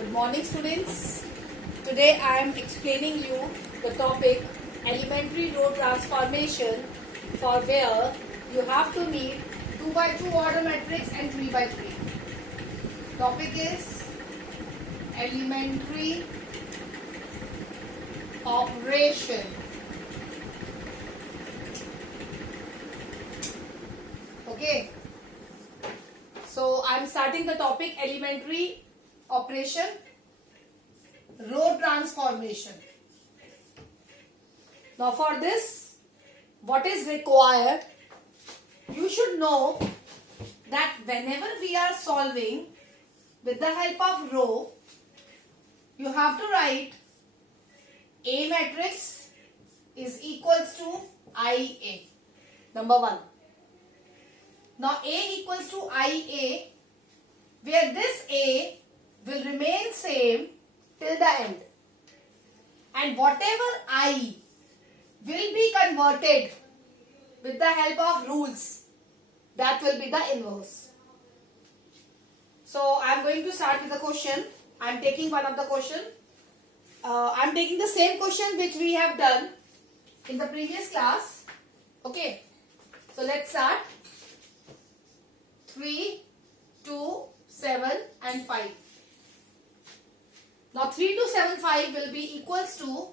Good morning, students. Today I am explaining you the topic elementary row transformation, for where you have to need 2 by 2 order matrix and 3 by 3. Topic is elementary operation. Okay. So I am starting the topic elementary operation, row transformation. Now for this, what is required? You should know that whenever we are solving with the help of row, you have to write A matrix is equals to IA. Number 1. Now A equals to IA, where this A will remain same till the end, and whatever I will be converted with the help of rules, that will be the inverse. So I am going to start with the question. I am taking one of the question. I am taking the same question which we have done in the previous class. Okay, so let's start. 3, 2, 7 and 5. Now 3, 2, 7, 5 will be equals to,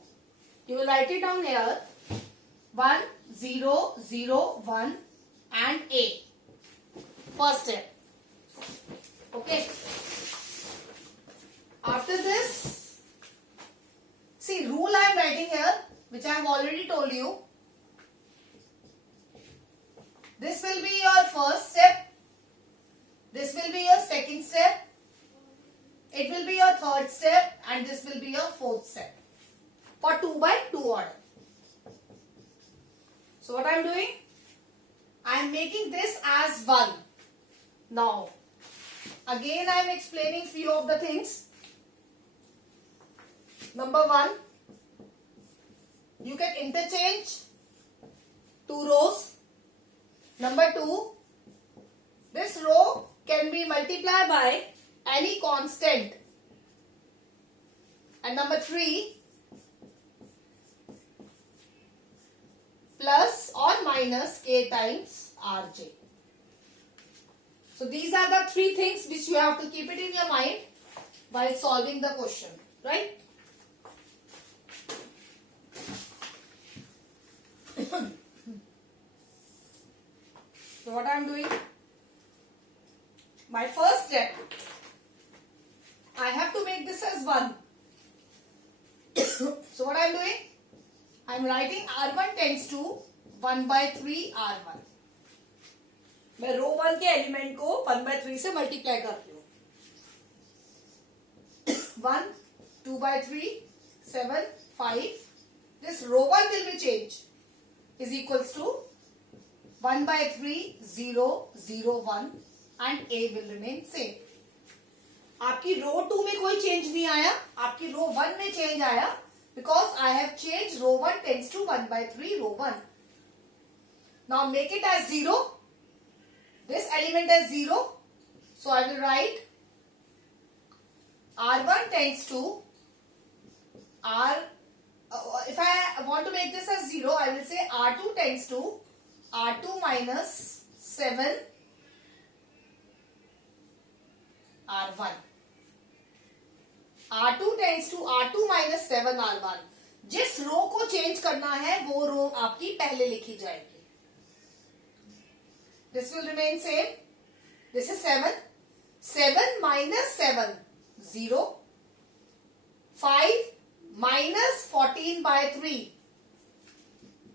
you will write it down here, 1, 0, 0, 1 and A. First step. Okay. After this, see, rule I am writing here, which I have already told you. This will be your first step. This will be your second step. It will be your third step, and this will be your fourth step for 2 by 2 order. So what I am doing? I am making this as 1. Now, again I am explaining few of the things. Number 1, you can interchange 2 rows. Number 2, this row can be multiplied by any constant. And number 3, plus or minus k times rj. So these are the 3 things which you have to keep it in your mind while solving the question, right? So what I am doing? My first step, I have to make this as 1. So what I am doing? I am writing R1 tends to 1 by 3 R1. मैं रो 1 के element को 1 by 3 से multiply कर रही हूँ. 1, 2 by 3, 7, 5. This row 1 will be changed. Is equals to 1 by 3, 0, 0, 1 and A will remain same. आपकी रो 2 में कोई चेंज नहीं आया, आपकी रो 1 में चेंज आया, because I have changed row 1 tends to 1 by 3 row 1. Now make it as 0. This element as 0. So I will write R1 tends to R. If I want to make this as 0, I will say R2 tends to R2 minus 7 R1. R2 tends to R2 minus 7 R1. जिस रो को change करना है वो रो आपकी पहले लिखी जाएगी. This will remain same. This is 7. 7 minus 7, 0. 5 minus 14 by 3.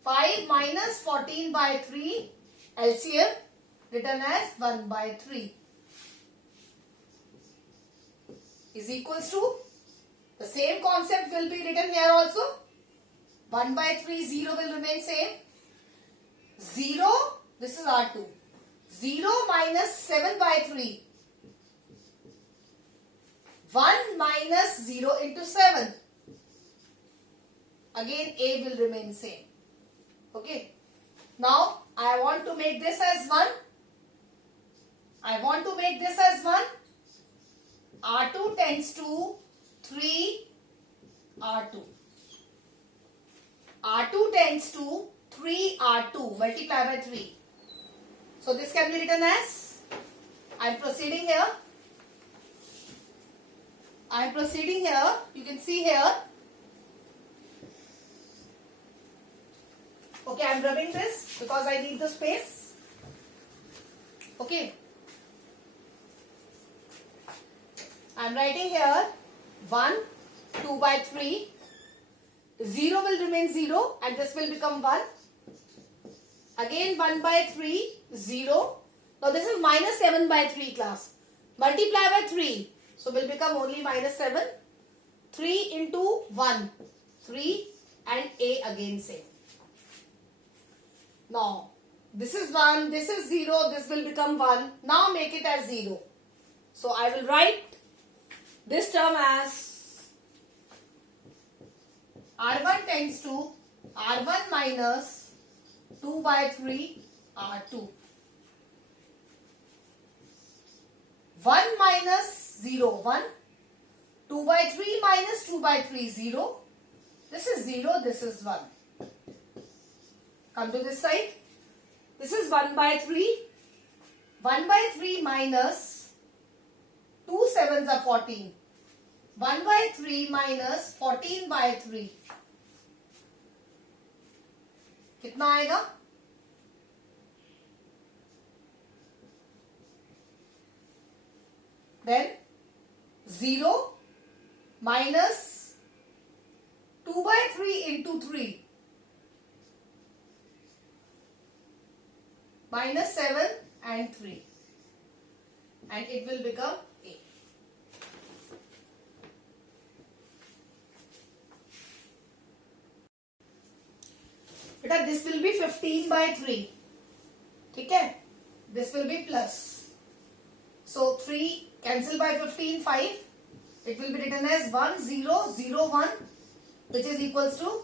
5 minus 14 by 3, LCM written as 1 by 3. Is equals to, the same concept will be written here also. 1 by 3, 0 will remain same. 0, this is R2. 0 minus 7 by 3. 1 minus 0 into 7. Again A will remain same. Okay. Now I want to make this as 1. I want to make this as 1. R2 tends to 3 R2. R2 tends to 3 R2 multiplied by 3. So this can be written as, I am proceeding here. You can see here. Okay, I am rubbing this because I need the space. Okay. I am writing here 1, 2 by 3. 0 will remain 0 and this will become 1. Again 1 by 3, 0. Now this is minus 7 by 3 class. Multiply by 3. So will become only minus 7. 3 into 1. 3 and A again same. Now this is 1, this is 0, this will become 1. Now make it as 0. So I will write this term as R1 tends to R1 minus 2 by 3 R2. 1 minus 0, 1. 2 by 3 minus 2 by 3, 0. This is 0, this is 1. Come to this side. This is 1 by 3. 1 by 3 minus 2 sevens are 14. 1 by 3 minus 14 by 3. कितना आएगा? Then 0 minus 2 by 3 into 3. Minus 7 and 3. And it will become A. Beta, this will be 15 by 3. Okay? This will be plus. So 3 cancel by 15, 5. It will be written as 1, 0, 0, 1, which is equals to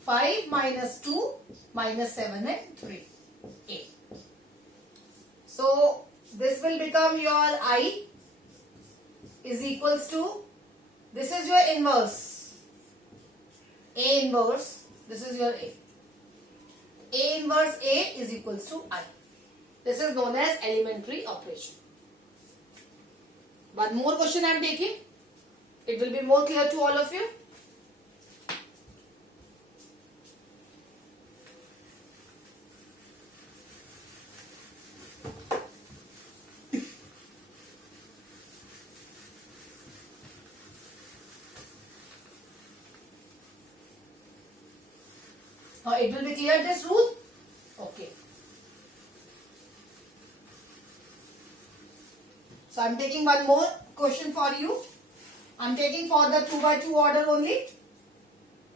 5 minus 2 minus 7 and 3. A. So this will become your I is equals to, this is your inverse. A inverse, this is your A. A inverse A is equals to I. This is known as elementary operation. One more question I am taking. It will be more clear to all of you. Now it will be clear this rule? Okay. So I am taking one more question for you. I am taking for the 2 by 2 order only.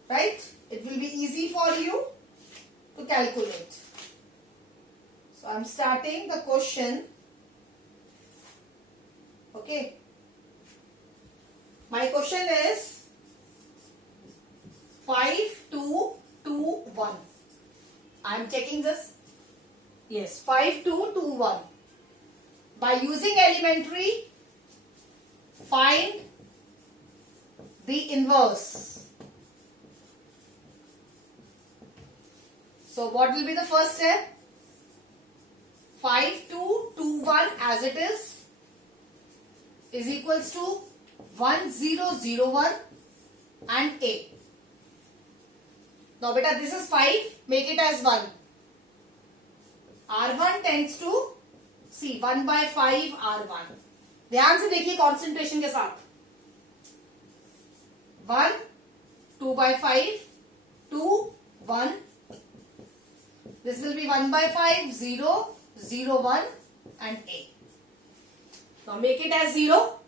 Right? It will be easy for you to calculate. So I am starting the question. Okay. My question is 5, 2, 2, 1. I am checking this. Yes, 5, 2, 2, 1. By using elementary, find the inverse. So what will be the first step? 5, 2, 2, 1 as it is equals to 1, 0, 0, 1 and A. Now beta, this is 5, make it as 1. R1 tends to, see 1 by 5 R1. ध्यान से देखिए concentration के साथ. 1, 2 by 5, 2, 1. This will be 1 by 5, 0, 0, 1 and A. Now make it as 0.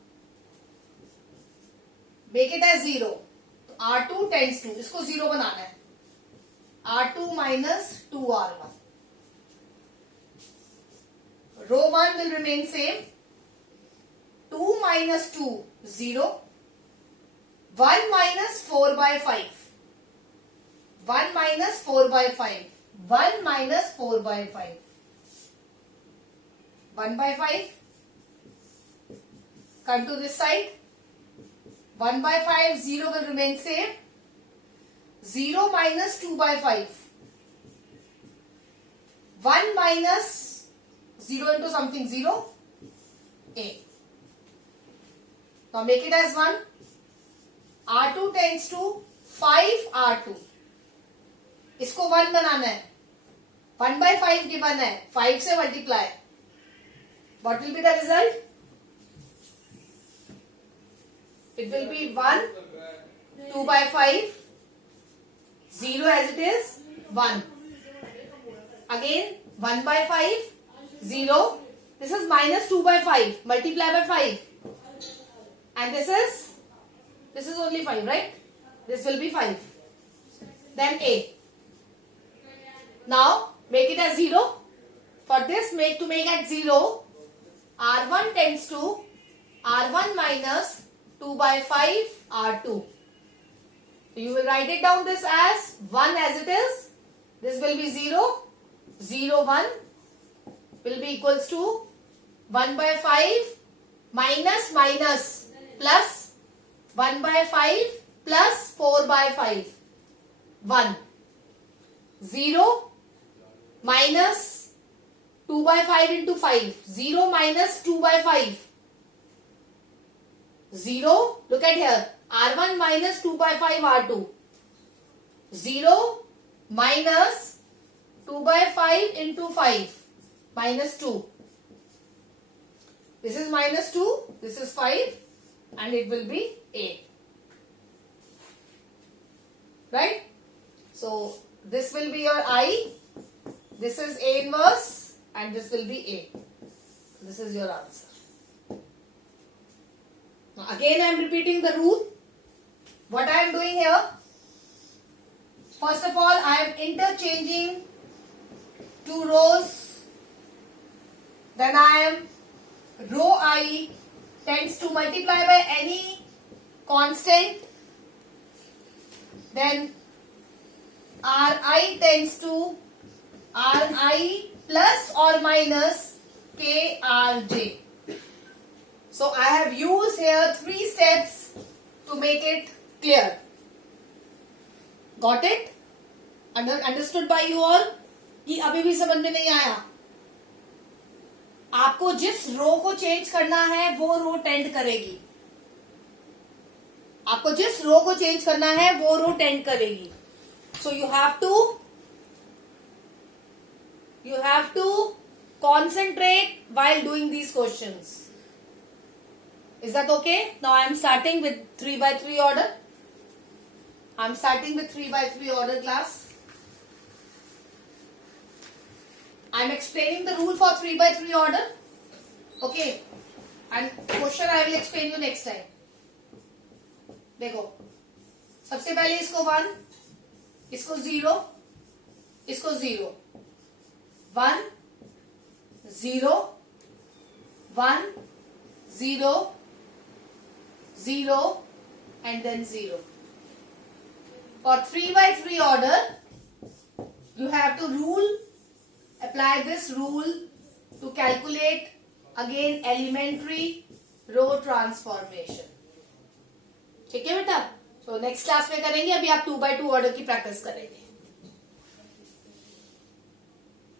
Make it as 0. तो R2 tends to, इसको 0 बनाना है. R2 minus 2 R1. Row 1 will remain same. 2 minus 2, 0. 1 minus 4 by 5. 1 minus 4 by 5. 1 minus 4 by 5. 1 by 5. Come to this side. 1 by 5, 0 will remain same. 0 minus 2 by 5. 1 minus 0 into something 0. A. Now make it as 1. R2 tends to 5 R2. इसको 1 बनाना है. 1 by 5 given है. 5 से multiply. What will be the result? It will be 1, 2 by 5, 0 as it is, 1. Again, 1 by 5, 0. This is minus 2 by 5, multiply by 5. And this is only 5, right? This will be 5. Then A. Now, make it as 0. For this, to make at 0, R1 tends to R1 minus 2 by 5 R2. So you will write it down this as 1 as it is. This will be 0. 0, 1 will be equals to 1 by 5 minus minus plus 1 by 5 plus 4 by 5. 1. 0 minus 2 by 5 into 5. 0 minus 2 by 5. 0, look at here, R1 minus 2 by 5 R2. 0 minus 2 by 5 into 5, minus 2. This is minus 2, this is 5, and it will be A. Right? So, this will be your I, this is A inverse, and this will be A. This is your answer. Now again I am repeating the rule. What I am doing here, first of all I am interchanging two rows. Then I am row I tends to multiply by any constant. Then Ri tends to Ri plus or minus Krj. So I have used here 3 steps to make it clear. Got it? Understood by you all? कि अभी भी समझ में नहीं आया? आपको जिस रो को चेंज करना है वो रो टेंड करेगी. आपको जिस रो को चेंज करना है वो रो टेंड करेगी. So you have to concentrate while doing these questions. Is that okay? Now I am starting with 3 by 3 order. I am starting with 3 by 3 order class. I am explaining the rule for 3 by 3 order. Okay. And question I will explain you next time. देखो, सबसे पहले इसको 1, इसको 0, इसको 0. 1, 0, 1, 0, 0 and then 0. For 3 by 3 order, you have to apply this rule to calculate again elementary row transformation. ठीक है बेटा? So next class में करेंगे. अभी आप 2 by 2 order की practice करेंगे.